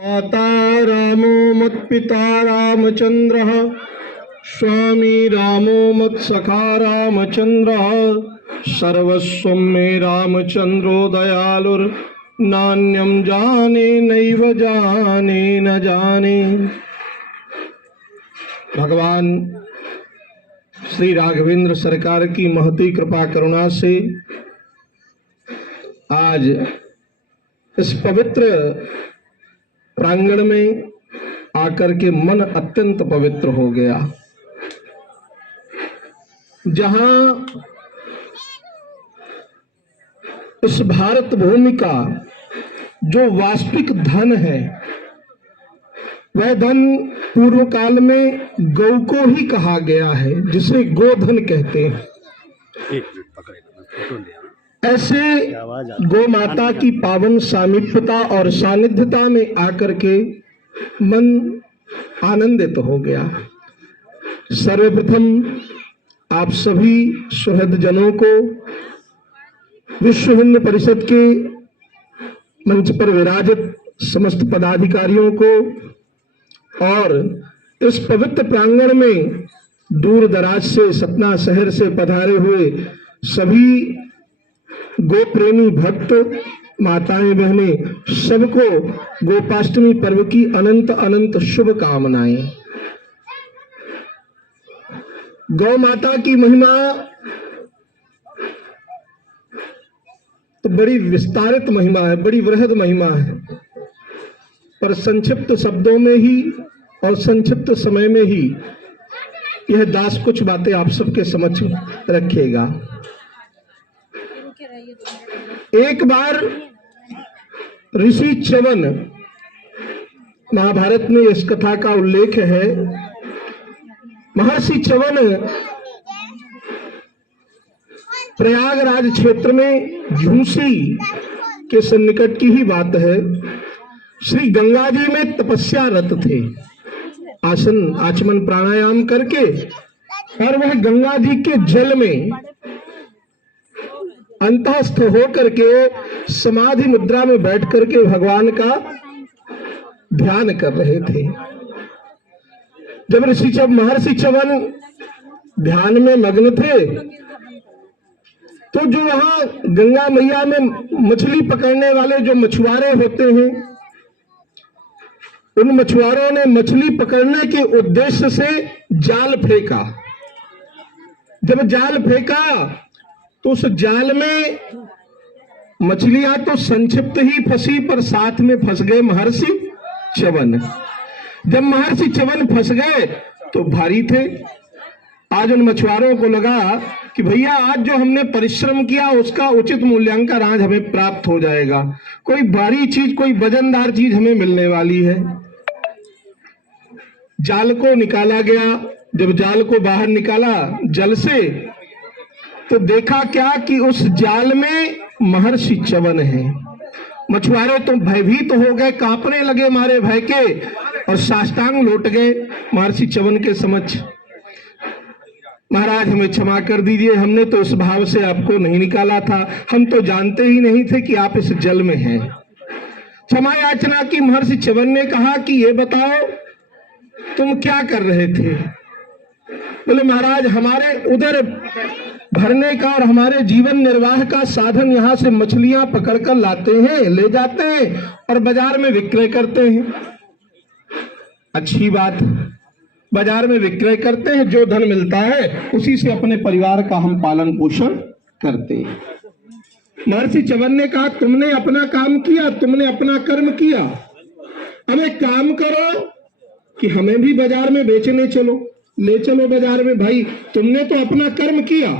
माता रामो मत्पिता रामचंद्रः स्वामी रामो मत्सखा रामचंद्रः सर्वस्वं मे रामचंद्रो दयालुर नान्यं जाने नैव जाने न जाने। भगवान श्री राघवेंद्र सरकार की महती कृपा करुणा से आज इस पवित्र प्रांगण में आकर के मन अत्यंत पवित्र हो गया। जहां इस भारत भूमि का जो वास्तविक धन है वह धन पूर्व काल में गौ को ही कहा गया है, जिसे गोधन कहते हैं। ऐसे गौ माता की पावन सामीप्यता और सानिध्यता में आकर के मन आनंदित हो गया। सर्वप्रथम आप सभी सुहृद जनों को, विश्व हिंदू परिषद के मंच पर विराजित समस्त पदाधिकारियों को और इस पवित्र प्रांगण में दूर दराज से सतना शहर से पधारे हुए सभी गो प्रेमी भक्त माताएं बहनें सबको गोपाष्टमी पर्व की अनंत अनंत शुभकामनाएं। गौ माता की महिमा तो बड़ी विस्तारित महिमा है, बड़ी वृहद महिमा है, पर संक्षिप्त शब्दों में ही और संक्षिप्त समय में ही यह दास कुछ बातें आप सबके समक्ष रखेगा। एक बार ऋषि च्यवन, महाभारत में इस कथा का उल्लेख है। महर्षि च्यवन प्रयागराज क्षेत्र में झूसी के सन्निकट की ही बात है, श्री गंगा जी में तपस्यारत थे, आसन आचमन प्राणायाम करके, और वह गंगा जी के जल में अंतस्थ हो करके समाधि मुद्रा में बैठ करके भगवान का ध्यान कर रहे थे। जब महर्षि च्यवन ध्यान में मग्न थे तो जो वहां गंगा मैया में मछली पकड़ने वाले जो मछुआरे होते हैं, उन मछुआरों ने मछली पकड़ने के उद्देश्य से जाल फेंका। जब जाल फेंका तो उस जाल में मछलियां तो संक्षिप्त ही फंसी, पर साथ में फंस गए महर्षि च्यवन। जब महर्षि च्यवन फंस गए तो भारी थे। आज उन मछुआरों को लगा कि भैया आज जो हमने परिश्रम किया उसका उचित मूल्यांकन आज हमें प्राप्त हो जाएगा, कोई भारी चीज, कोई वजनदार चीज हमें मिलने वाली है। जाल को निकाला गया। जब जाल को बाहर निकाला जल से, तो देखा क्या कि उस जाल में महर्षि च्यवन है। मछुआरे तो भयभीत हो गए, कांपने लगे मारे भय के, और साष्टांग लौट गए महर्षि च्यवन के समक्ष। महाराज हमें क्षमा कर दीजिए, हमने तो उस भाव से आपको नहीं निकाला था, हम तो जानते ही नहीं थे कि आप इस जल में हैं। क्षमा याचना की। महर्षि च्यवन ने कहा कि ये बताओ तुम क्या कर रहे थे? बोले महाराज हमारे उधर भरने का और हमारे जीवन निर्वाह का साधन यहाँ से मछलियां पकड़कर लाते हैं, ले जाते हैं और बाजार में विक्रय करते हैं। अच्छी बात, बाजार में विक्रय करते हैं, जो धन मिलता है उसी से अपने परिवार का हम पालन पोषण करते हैं। महर्षि च्यवन ने कहा तुमने अपना काम किया, तुमने अपना कर्म किया, अब एक काम करो कि हमें भी बाजार में बेचने चलो, ले चलो बाजार में। भाई तुमने तो अपना कर्म किया।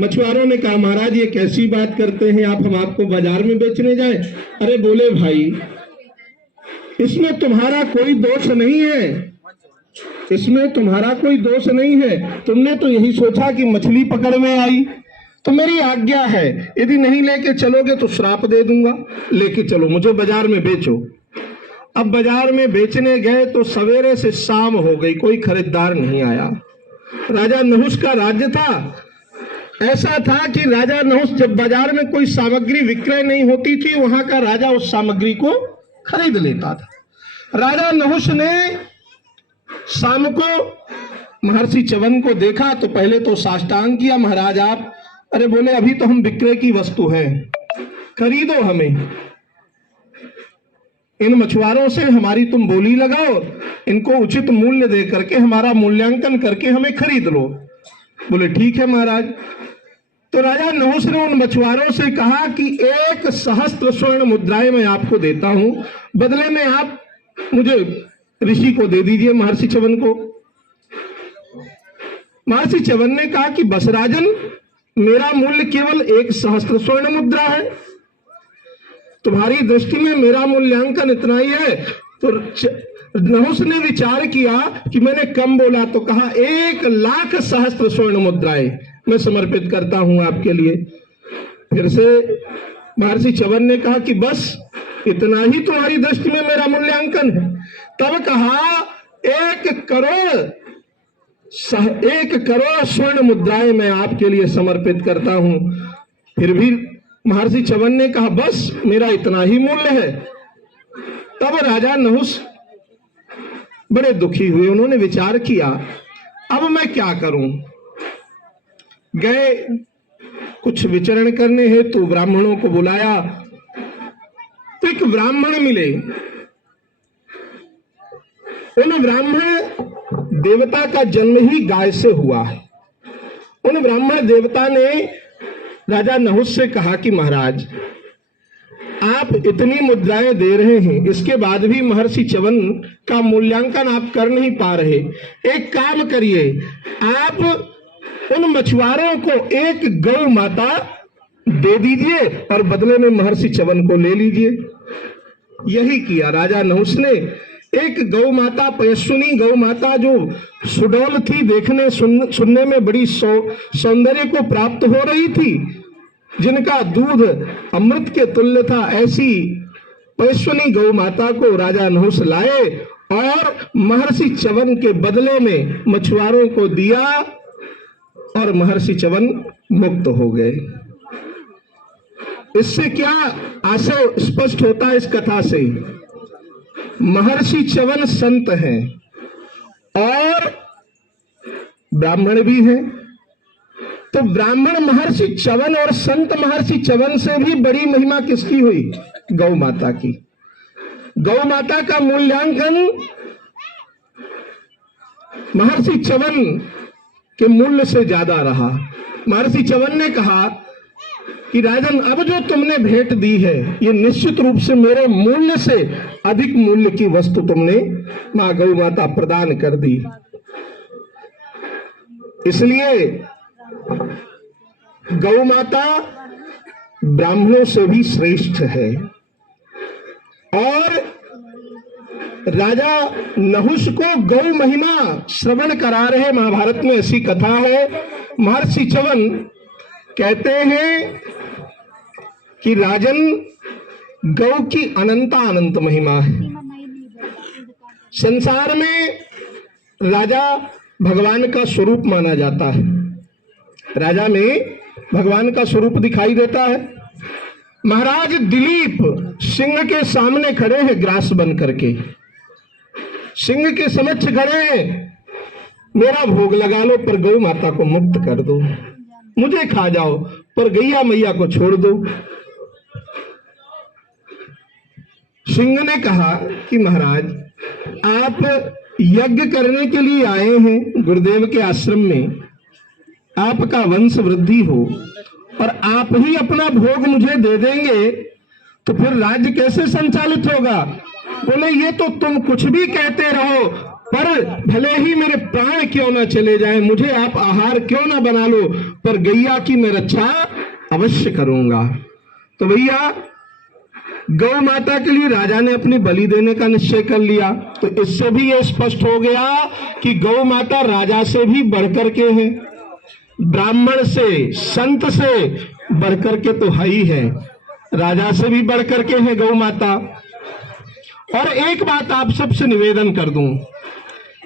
मछुआरों ने कहा महाराज ये कैसी बात करते हैं आप, हम आपको बाजार में बेचने जाए? अरे बोले भाई इसमें तुम्हारा कोई दोष नहीं है, इसमें तुम्हारा कोई दोष नहीं है। तुमने तो यही सोचा कि मछली पकड़ में आई, तो मेरी आज्ञा है यदि नहीं लेके चलोगे तो श्राप दे दूंगा, लेके चलो मुझे बाजार में बेचो। अब बाजार में बेचने गए तो सवेरे से शाम हो गई, कोई खरीदार नहीं आया। राजा नहुष का राज्य था। ऐसा था कि राजा नहुष जब बाजार में कोई सामग्री विक्रय नहीं होती थी, वहां का राजा उस सामग्री को खरीद लेता था। राजा नहुष ने शाम को महर्षि च्यवन को देखा तो पहले तो साष्टांग किया, महाराज आप। अरे बोले अभी तो हम विक्रय की वस्तु है, खरीदो हमें, इन मछुआरों से हमारी तुम बोली लगाओ, इनको उचित मूल्य दे करके हमारा मूल्यांकन करके हमें खरीद लो। बोले ठीक है महाराज। तो राजा नहुष ने उन मछुआरों से कहा कि 1 सहस्त्र स्वर्ण मुद्राएं मैं आपको देता हूं, बदले में आप मुझे ऋषि को दे दीजिए, महर्षि च्यवन को। महर्षि च्यवन ने कहा कि बस राजन, मेरा मूल्य केवल 1 सहस्त्र स्वर्ण मुद्रा है, तुम्हारी दृष्टि में मेरा मूल्यांकन इतना ही है। तो नहुष ने विचार किया कि मैंने कम बोला, तो कहा 1,00,000 सहस्त्र स्वर्ण मुद्राएं मैं समर्पित करता हूं आपके लिए। फिर से महर्षि च्यवन ने कहा कि बस इतना ही तुम्हारी दृष्टि में मेरा मूल्यांकन है। तब कहा 1 करोड़ स्वर्ण मुद्राएं मैं आपके लिए समर्पित करता हूं। फिर भी महर्षि च्यवन ने कहा बस मेरा इतना ही मूल्य है। तब राजा नहुष बड़े दुखी हुए, उन्होंने विचार किया अब मैं क्या करूं। गए कुछ विचरण करने हेतु ब्राह्मणों को बुलाया, तो एक ब्राह्मण मिले। उन ब्राह्मण देवता का जन्म ही गाय से हुआ है। उन ब्राह्मण देवता ने राजा नहुष से कहा कि महाराज आप इतनी मुद्राएं दे रहे हैं, इसके बाद भी महर्षि च्यवन का मूल्यांकन आप कर नहीं पा रहे। एक काम करिए, आप उन मछुआरों को 1 गौ माता दे दीजिए और बदले में महर्षि च्यवन को ले लीजिए। यही किया राजा नहुष ने। 1 गौ माता, पयस्विनी गौ माता जो सुडौल थी, देखने सुनने में बड़ी सौंदर्य को प्राप्त हो रही थी, जिनका दूध अमृत के तुल्य था, ऐसी पयस्विनी गौ माता को राजा नहुष लाए और महर्षि च्यवन के बदले में मछुआरों को दिया और महर्षि च्यवन मुक्त हो गए। इससे क्या आशय स्पष्ट होता है इस कथा से? महर्षि च्यवन संत हैं और ब्राह्मण भी हैं। तो ब्राह्मण महर्षि च्यवन और संत महर्षि च्यवन से भी बड़ी महिमा किसकी हुई? गौ माता की। गौ माता का मूल्यांकन महर्षि च्यवन के मूल्य से ज्यादा रहा। महर्षि च्यवन ने कहा कि राजन, अब जो तुमने भेंट दी है ये निश्चित रूप से मेरे मूल्य से अधिक मूल्य की वस्तु तुमने मां गौ माता प्रदान कर दी। इसलिए गौ माता ब्राह्मणों से भी श्रेष्ठ है। और राजा नहुष को गौ महिमा श्रवण करा रहे। महाभारत में ऐसी कथा है, महर्षि च्यवन कहते हैं कि राजन, गौ की अनंत महिमा है। संसार में राजा भगवान का स्वरूप माना जाता है। राजा में भगवान का स्वरूप दिखाई देता है। महाराज दिलीप सिंह के सामने खड़े हैं, ग्रास बन करके सिंह के समक्ष खड़े हैं, मेरा भोग लगा लो पर गौ माता को मुक्त कर दो, मुझे खा जाओ पर गैया मैया को छोड़ दो। सिंह ने कहा कि महाराज, आप यज्ञ करने के लिए आए हैं गुरुदेव के आश्रम में, आपका वंश वृद्धि हो और आप ही अपना भोग मुझे दे देंगे तो फिर राज्य कैसे संचालित होगा? बोले ये तो तुम कुछ भी कहते रहो, पर भले ही मेरे प्राण क्यों ना चले जाएं, मुझे आप आहार क्यों ना बना लो, पर गैया की मैं रक्षा अवश्य करूंगा। तो भैया गौ माता के लिए राजा ने अपनी बलि देने का निश्चय कर लिया। तो इससे भी यह स्पष्ट हो गया कि गौ माता राजा से भी बढ़कर के है, ब्राह्मण से, संत से बढ़कर के तो है ही है, राजा से भी बढ़कर के है गौ माता। और एक बात आप सबसे निवेदन कर दूं,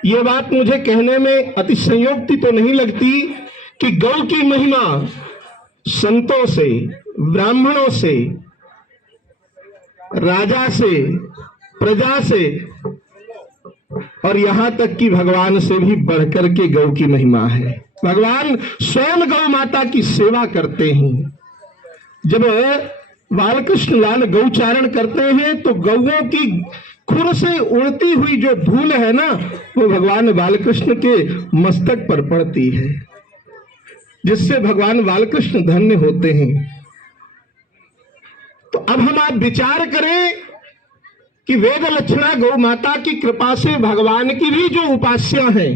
ये बात मुझे कहने में अतिशयोक्ति तो नहीं लगती कि गौ की महिमा संतों से, ब्राह्मणों से, राजा से प्रजा से और यहां तक कि भगवान से भी बढ़कर के गौ की महिमा है। भगवान स्वयं गौ माता की सेवा करते हैं। जब बालकृष्ण लाल गौचारण करते हैं तो गौओं की खुर से उड़ती हुई जो धूल है ना, वो भगवान बालकृष्ण के मस्तक पर पड़ती है, जिससे भगवान बालकृष्ण धन्य होते हैं। तो अब हम आप विचार करें कि वेद लक्षणा गौ माता की कृपा से भगवान की भी जो उपास्या है,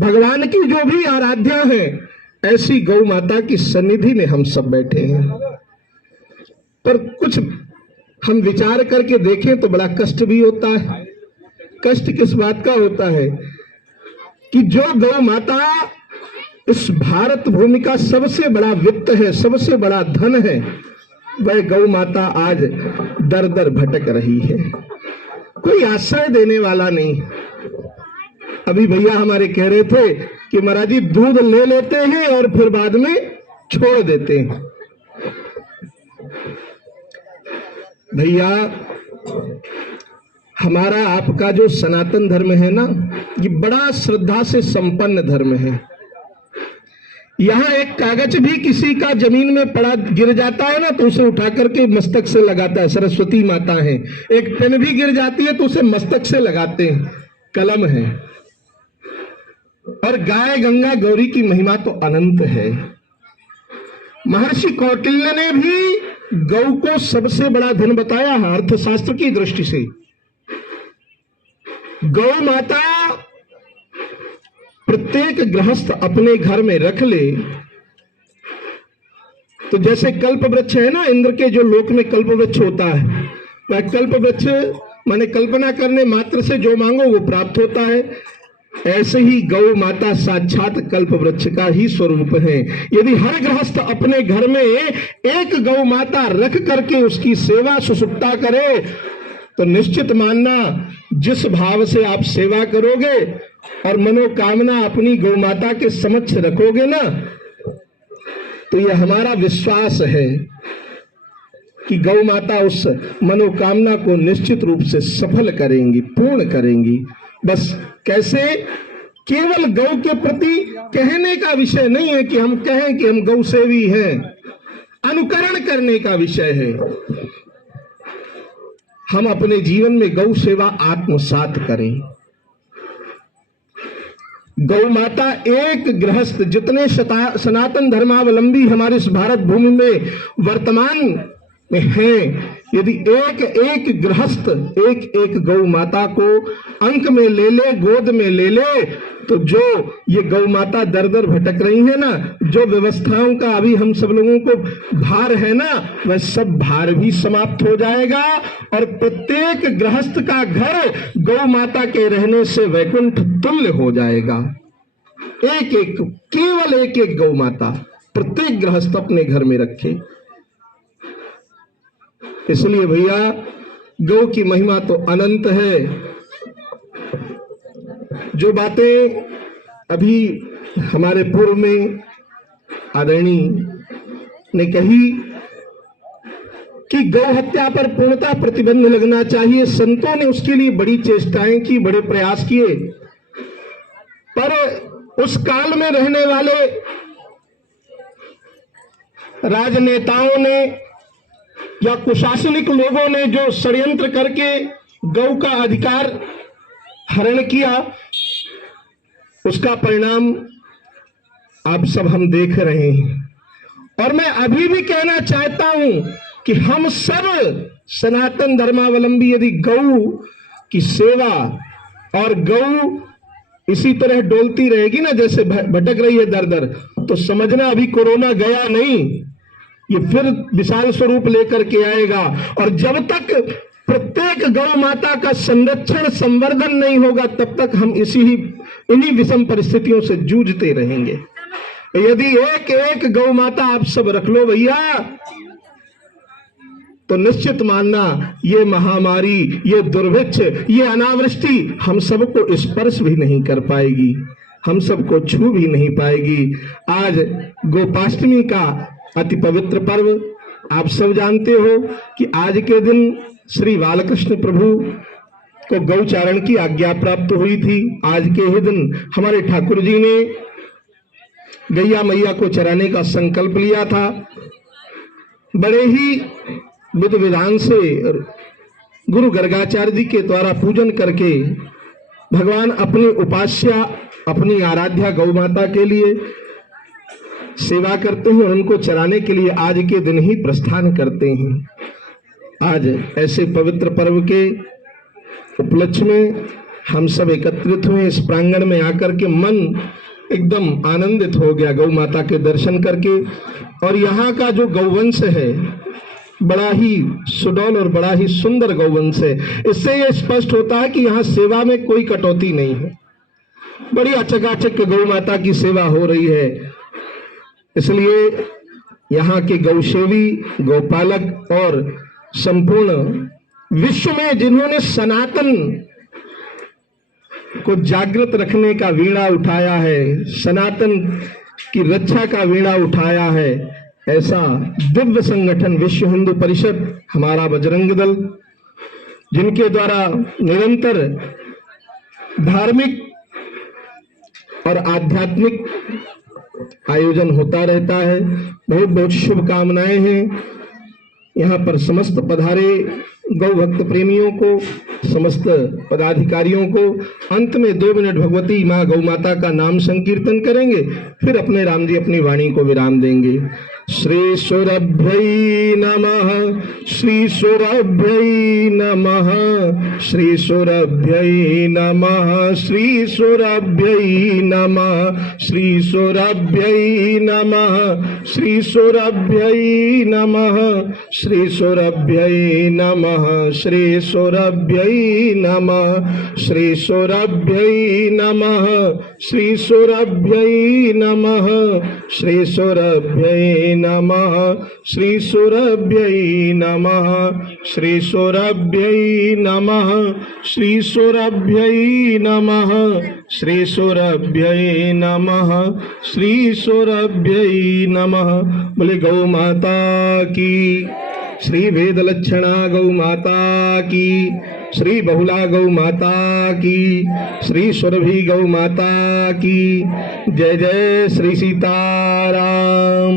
भगवान की जो भी आराध्या है, ऐसी गौ माता की सन्निधि में हम सब बैठे हैं। पर कुछ हम विचार करके देखें तो बड़ा कष्ट भी होता है। कष्ट किस बात का होता है कि जो गौ माता इस भारत भूमि का सबसे बड़ा वित्त है, सबसे बड़ा धन है, वह गौ माता आज दर दर भटक रही है। कोई आश्रय देने वाला नहीं। अभी भैया हमारे कह रहे थे कि महाराज जी दूध ले लेते हैं और फिर बाद में छोड़ देते हैं। भैया हमारा आपका जो सनातन धर्म है ना, ये बड़ा श्रद्धा से संपन्न धर्म है। यहाँ एक कागज भी किसी का जमीन में पड़ा गिर जाता है ना, तो उसे उठा करके मस्तक से लगाता है। सरस्वती माता है। एक पेन भी गिर जाती है तो उसे मस्तक से लगाते हैं, कलम है। और गाय गंगा गौरी की महिमा तो अनंत है। महर्षि कौटिल्य ने भी गौ को सबसे बड़ा धन बताया है अर्थशास्त्र की दृष्टि से। गौ माता प्रत्येक गृहस्थ अपने घर में रख ले तो जैसे कल्प वृक्ष है ना, इंद्र के जो लोक में कल्प वृक्ष होता है, वह कल्प वृक्ष माने कल्पना करने मात्र से जो मांगो वो प्राप्त होता है। ऐसे ही गौ माता साक्षात कल्प वृक्ष का ही स्वरूप है। यदि हर गृहस्थ अपने घर में एक गौ माता रख करके उसकी सेवा सुसुप्ता करे तो निश्चित मानना, जिस भाव से आप सेवा करोगे और मनोकामना अपनी गौ माता के समक्ष रखोगे ना, तो यह हमारा विश्वास है कि गौ माता उस मनोकामना को निश्चित रूप से सफल करेंगी, पूर्ण करेंगी। बस कैसे? केवल गौ के प्रति कहने का विषय नहीं है कि हम कहें कि हम गौ सेवी हैं, अनुकरण करने का विषय है। हम अपने जीवन में गौ सेवा आत्मसात करें। गौ माता एक गृहस्थ, जितने सनातन धर्मावलंबी हमारे इस भारत भूमि में वर्तमान में हैं, यदि एक एक गृहस्थ एक एक गौ माता को अंक में ले ले, गोद में ले ले, तो जो ये गौ माता दर दर भटक रही है ना, जो व्यवस्थाओं का अभी हम सब लोगों को भार है ना, वह सब भार भी समाप्त हो जाएगा और प्रत्येक गृहस्थ का घर गौ माता के रहने से वैकुंठ तुल्य हो जाएगा। एक एक, केवल एक एक गौ माता प्रत्येक गृहस्थ अपने घर में रखे। इसलिए भैया गौ की महिमा तो अनंत है। जो बातें अभी हमारे पूर्व में आदरणीय ने कही कि गौ हत्या पर पूर्णतः प्रतिबंध लगना चाहिए, संतों ने उसके लिए बड़ी चेष्टाएं की, बड़े प्रयास किए, पर उस काल में रहने वाले राजनेताओं ने या कुशासनिक लोगों ने जो षड्यंत्र करके गौ का अधिकार हरण किया, उसका परिणाम आप सब हम देख रहे हैं। और मैं अभी भी कहना चाहता हूं कि हम सब सनातन धर्मावलंबी यदि गौ की सेवा और गौ इसी तरह डोलती रहेगी ना, जैसे भटक रही है दर दर, तो समझना अभी कोरोना गया नहीं, ये फिर विशाल स्वरूप लेकर के आएगा। और जब तक प्रत्येक गौ माता का संरक्षण संवर्धन नहीं होगा, तब तक हम इन्हीं विषम परिस्थितियों से जूझते रहेंगे। यदि एक एक गौ माता आप सब रख लो भैया, तो निश्चित मानना ये महामारी, ये दुर्भिक्ष, ये अनावृष्टि हम सबको स्पर्श भी नहीं कर पाएगी, हम सबको छू भी नहीं पाएगी। आज गोपाष्टमी का अति पवित्र पर्व, आप सब जानते हो कि आज के दिन श्री बालकृष्ण प्रभु को गौचारण की आज्ञा प्राप्त हुई थी। आज के ही दिन हमारे ठाकुर जी ने गैया मैया को चराने का संकल्प लिया था। बड़े ही विधि विधान से गुरु गर्गाचार्य जी के द्वारा पूजन करके भगवान अपनी उपास्या, अपनी आराध्या गौ माता के लिए सेवा करते हैं और उनको चराने के लिए आज के दिन ही प्रस्थान करते हैं। आज ऐसे पवित्र पर्व के उपलक्ष्य में हम सब एकत्रित हुए। इस प्रांगण में आकर के मन एकदम आनंदित हो गया गौ माता के दर्शन करके। और यहाँ का जो गौवंश है बड़ा ही सुडौल और बड़ा ही सुंदर गौवंश है। इससे यह स्पष्ट होता है कि यहाँ सेवा में कोई कटौती नहीं है। बड़ी अचकाचक गौ माता की सेवा हो रही है। इसलिए यहाँ के गौसेवी, गौपालक और संपूर्ण विश्व में जिन्होंने सनातन को जागृत रखने का वीणा उठाया है, सनातन की रक्षा का वीणा उठाया है, ऐसा दिव्य संगठन विश्व हिंदू परिषद, हमारा बजरंग दल, जिनके द्वारा निरंतर धार्मिक और आध्यात्मिक आयोजन होता रहता है। बहुत बहुत शुभकामनाएं हैं यहाँ पर समस्त पधारे गौ भक्त प्रेमियों को, समस्त पदाधिकारियों को। अंत में 2 मिनट भगवती माँ गौ माता का नाम संकीर्तन करेंगे, फिर अपने राम जी अपनी वाणी को विराम देंगे। श्री सुरभ्यै नमः, श्री सुरभ्यै नमः, श्री सुरभ्यै नमः, श्री सुरभ्यै नमः, श्री सुरभ्यै नमः, श्री सुरभ्यै नमः, श्री सुरभ्यै नमः, श्री सुरभ्यै नमः, श्री सुरभ्यै नमः, श्री सुरभ्यै नमः, श्री सुरभ्यै नमः, श्री सुरभ्यै नमः, श्री सुरभ्यै नमः, श्री सुरभ्यै नमः, श्री सुरभ्यै नमः, श्री सुरभ्यै नमः। बोले गौ माता की, श्री वेद लक्षणा गौ माता की, श्री बहुला गौ माता की, श्री सुरभि गौ माता की। जय जय श्री सीताराम।